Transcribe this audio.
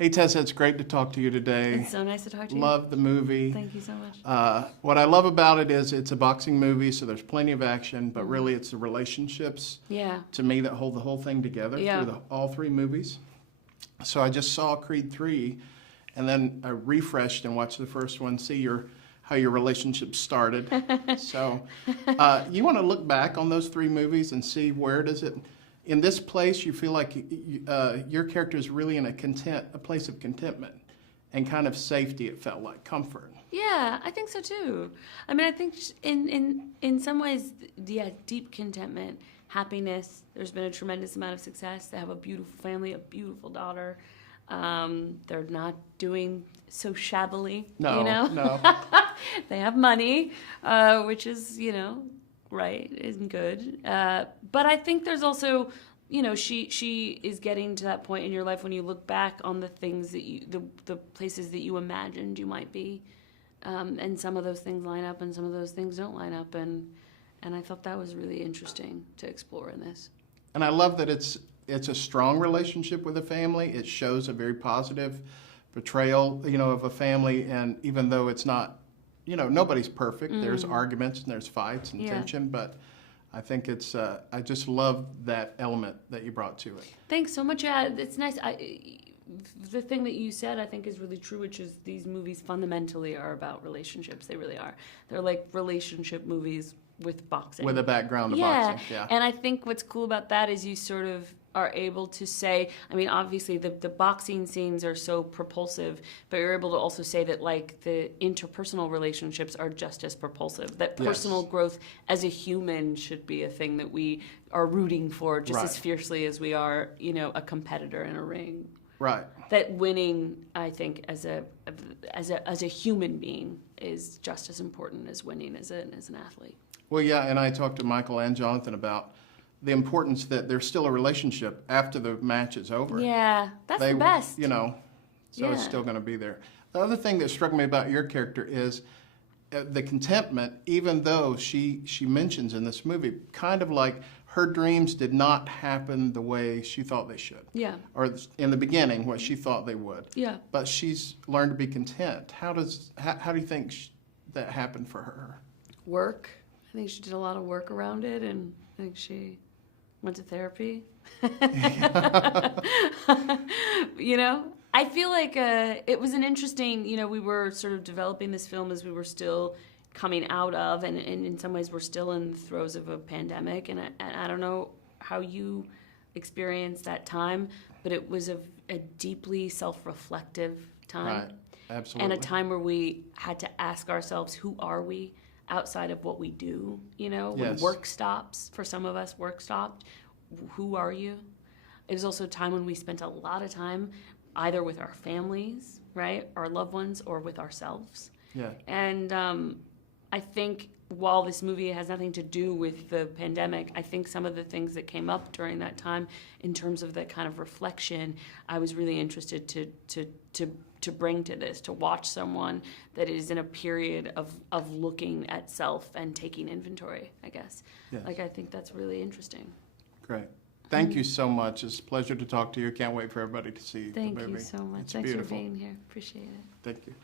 Hey, Tessa, it's great to talk to you today. It's so nice to talk to you. Love the movie. Thank you so much. What I love about it is it's a boxing movie, so there's plenty of action, but really it's the relationships, to me, that hold the whole thing together through all three movies. So I just saw Creed 3, and then I refreshed and watched the first one, see how your relationship started. So you want to look back on those three movies and see where does it, in this place you feel like your character is really in a place of contentment and kind of safety, it felt like, comfort. Yeah, I think so too. I mean, I think in some ways, deep contentment, happiness. There's been a tremendous amount of success. They have a beautiful family, a beautiful daughter. They're not doing so shabbily, No. They have money, which is, right, isn't good. But I think there's also, she is getting to that point in your life when you look back on the things that the places that you imagined you might be, and some of those things line up and some of those things don't line up, and I thought that was really interesting to explore in this. And I love that it's a strong relationship with a family. It shows a very positive portrayal, of a family, and even though it's not, nobody's perfect. There's arguments and there's fights and tension, but I think it's, I just love that element that you brought to it. Thanks so much. Yeah, it's nice. The thing that you said, I think, is really true, which is these movies fundamentally are about relationships. They really are. They're like relationship movies with boxing. With a background of boxing, yeah. And I think what's cool about that is you sort of are able to say, I mean, obviously the boxing scenes are so propulsive, but you're able to also say that, like, the interpersonal relationships are just as propulsive. That personal growth as a human should be a thing that we are rooting for just as fiercely as we are, a competitor in a ring. Right. That winning, I think, as a human being is just as important as winning as an athlete. Well, yeah, and I talked to Michael and Jonathan about the importance that there's still a relationship after the match is over. Yeah, that's the best. So it's still going to be there. The other thing that struck me about your character is the contentment, even though she mentions in this movie, kind of like her dreams did not happen the way she thought they should. Yeah. Or in the beginning, what she thought they would. Yeah. But she's learned to be content. How do you think that happened for her? Work. I think she did a lot of work around it, and I think she went to therapy. I feel like it was an interesting, we were sort of developing this film as we were still coming out of, and in some ways we're still in the throes of a pandemic, and I don't know how you experienced that time, but it was a deeply self-reflective time. Right, absolutely. And a time where we had to ask ourselves, who are we outside of what we do? When work stops, for some of us, work stopped. Who are you? It was also a time when we spent a lot of time either with our families, right, our loved ones, or with ourselves. Yeah. And I think while this movie has nothing to do with the pandemic, I think some of the things that came up during that time in terms of that kind of reflection, I was really interested to bring to this, to watch someone that is in a period of looking at self and taking inventory, I guess. Yes. I think that's really interesting. Great. Thank you so much. It's a pleasure to talk to you. Can't wait for everybody to see the movie. Thank you so much. It's Thanks beautiful. for being here. Appreciate it. Thank you.